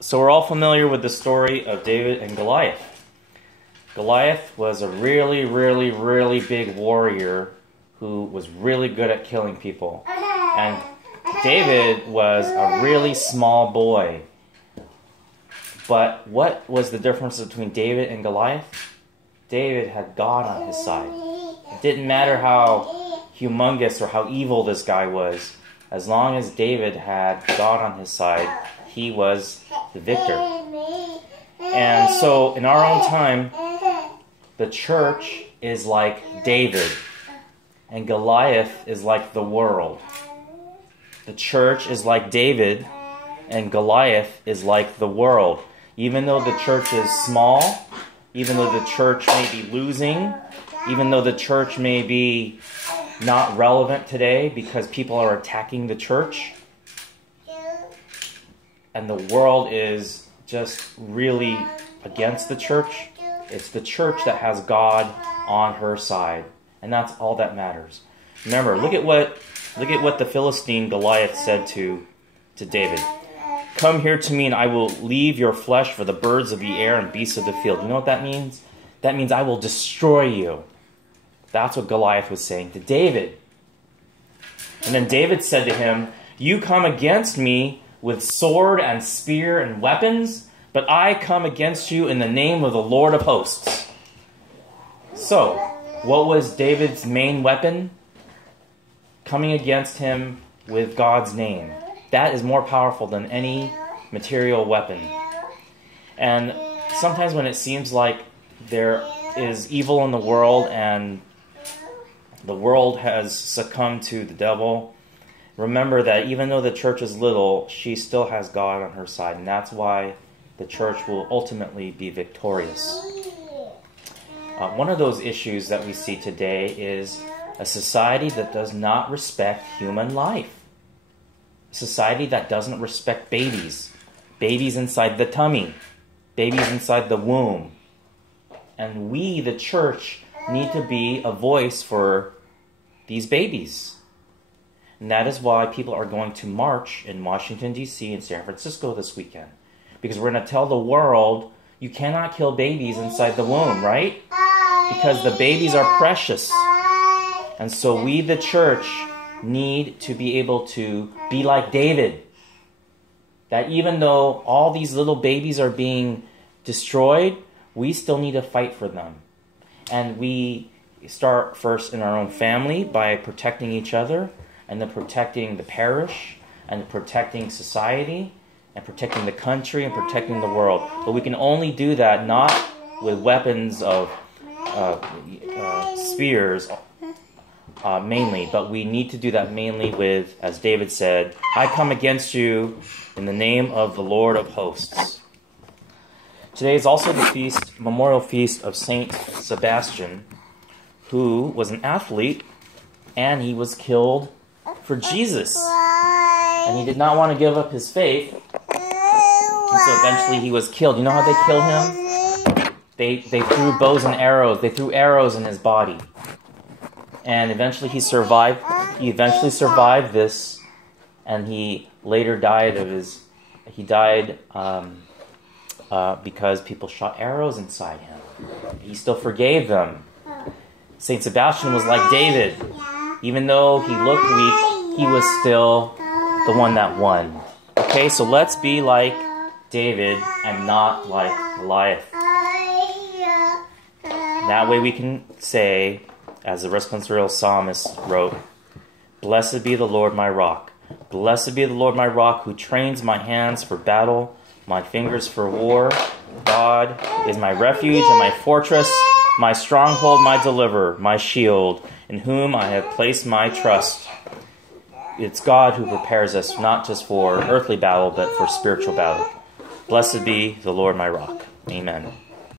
So we're all familiar with the story of David and Goliath. Goliath was a really, really, really big warrior who was really good at killing people. And David was a really small boy. But what was the difference between David and Goliath? David had God on his side. It didn't matter how humongous or how evil this guy was. As long as David had God on his side, he was the victor. And so in our own time, the church is like David, and Goliath is like the world. The church is like David, and Goliath is like the world. Even though the church is small, even though the church may be losing, even though the church may be not relevant today because people are attacking the church, and the world is just really against the church, it's the church that has God on her side. And that's all that matters. Remember, look at what the Philistine Goliath said to David. Come here to me and I will leave your flesh for the birds of the air and beasts of the field. You know what that means? That means I will destroy you. That's what Goliath was saying to David. And then David said to him, you come against me with sword and spear and weapons, but I come against you in the name of the Lord of hosts. So, what was David's main weapon? Coming against him with God's name. That is more powerful than any material weapon. And sometimes when it seems like there is evil in the world and the world has succumbed to the devil, remember that even though the church is little, she still has God on her side. And that's why the church will ultimately be victorious. One of those issues that we see today is a society that does not respect human life. A society that doesn't respect babies. Babies inside the tummy. Babies inside the womb. And we, the church, need to be a voice for these babies. And that is why people are going to march in Washington, D.C. and San Francisco this weekend. Because we're going to tell the world, you cannot kill babies inside the womb, right? Because the babies are precious. And so we, the church, need to be able to be like David. That even though all these little babies are being destroyed, we still need to fight for them. And we start first in our own family by protecting each other, and then protecting the parish, and protecting society, and protecting the country, and protecting the world. But we can only do that not with weapons of spears mainly, but we need to do that mainly with, as David said, I come against you in the name of the Lord of hosts. Today is also the memorial feast of Saint Sebastian, who was an athlete, and he was killed for Jesus. And he did not want to give up his faith, and so eventually he was killed. You know how they killed him? They threw bows and arrows. They threw arrows in his body. And eventually he survived. He eventually survived this, and he later died of his... He died because people shot arrows inside him. He still forgave them. Saint Sebastian was like David. Even though he looked weak, he was still the one that won. Okay, so let's be like David and not like Goliath. That way we can say, as the responsorial psalmist wrote, Blessed be the Lord my rock. Blessed be the Lord my rock, who trains my hands for battle, my fingers for war. God is my refuge and my fortress, my stronghold, my deliverer, my shield, in whom I have placed my trust. It's God who prepares us not just for earthly battle, but for spiritual battle. Blessed be the Lord my rock. Amen.